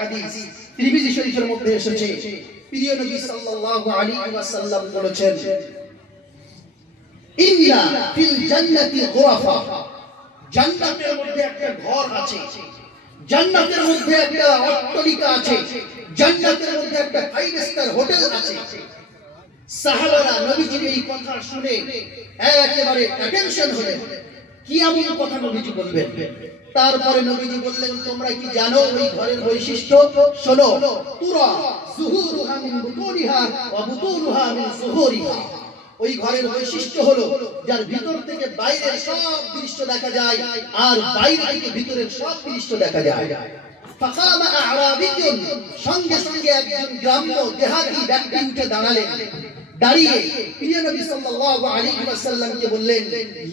হাদিস তিরমিজি শরীফের মধ্যে এসেছে প্রিয় নবী সাল্লাল্লাহু আলাইহি ওয়াসাল্লাম বলেছেন ইন্না ফিল জান্নাতি গুরাফা জান্নাতের মধ্যে একটা ঘর আছে জান্নাতের মধ্যে একটা অট্টালিকা আছে জান্নাতের মধ্যে একটা 5 স্টার হোটেল আছে সাহাবারা নবীজির এই কথা শুনে একেবারে অ্যাটেনশন হলেন কি এমন কথা নবীজি বলবেন তারপরে নবীজি বললেন তোমরা কি জানো ওই ঘরের বৈশিষ্ট্য শোনো তুরা যুহুরুহা মিন বুতুনিহা ওয়া বুতুনুহা মিন যুহুরিহা ওই ঘরের বৈশিষ্ট্য হলো যার ভিতর থেকে বাইরের সব দৃশ্য দেখা যায় আর বাইরে থেকে ভিতরের সব দৃশ্য দেখা যায় ফাকামা আ'রাবিয়্যুন সঙ্গে সঙ্গে একজন গ্রাম্য দেহাতি ব্যক্তি উঠে দাঁড়ালেন দাঁড়িয়ে প্রিয় নবী সাল্লাল্লাহু আলাইহি ওয়াসাল্লামকে বললেন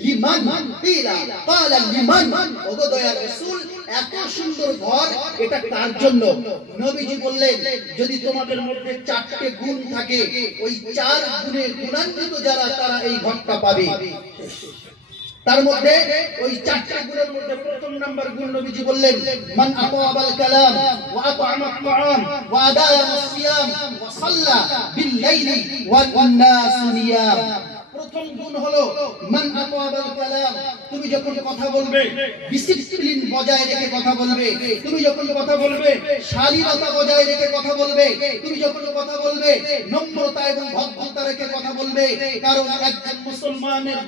লিমান কিলা ক্বালা লিমান ওগো দয়ার রাসূল এত সুন্দর ঘর এটা কার জন্য নবীজি বললেন যদি তোমাদের মধ্যে 4টে গুণ থাকে ওই 4 গুণে গুণান্বিত যারা তারা এই ঘরটা পাবে তার মধ্যে ওই 4টে গুণের মধ্যে প্রথম নাম্বার গুণ নবীজি বললেন মান আতাবাল কালাম ওয়া আত'আমা আত-তা'আম ওয়া আদায়া as-সিয়াম ওয়া সাল্লা বিল-লাইলি ওয়ান নাসু নিয়াম প্রথম গুণ হলো মান আতাবাল কালাম তুমি যখন কথা বলবে ডিসিপ্লিন বজায় রেখে কথা বলবে তুমি যখন কথা বলবে শালীনতা বজায় রেখে কথা বলবে তুমি যখন কথা বলবে নম্রতা এবং ভদ্রতা রেখে কথা বলবে কারণ একজন মুসলমানের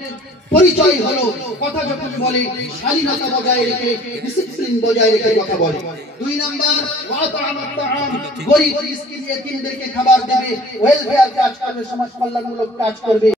পরিচয় হলো কথা যখন বলে শালীনতা বজায় রেখে ডিসিপ্লিন বজায় রেখে কথা বলে দুই নাম্বার ওয়াতা'আমা আত-তা'আম গরীব মিসকিন ইয়েতিমদেরকে খাবার দেবে ওয়েলফেয়ার কাজ করবে সমাজ কল্যাণমূলক কাজ করবে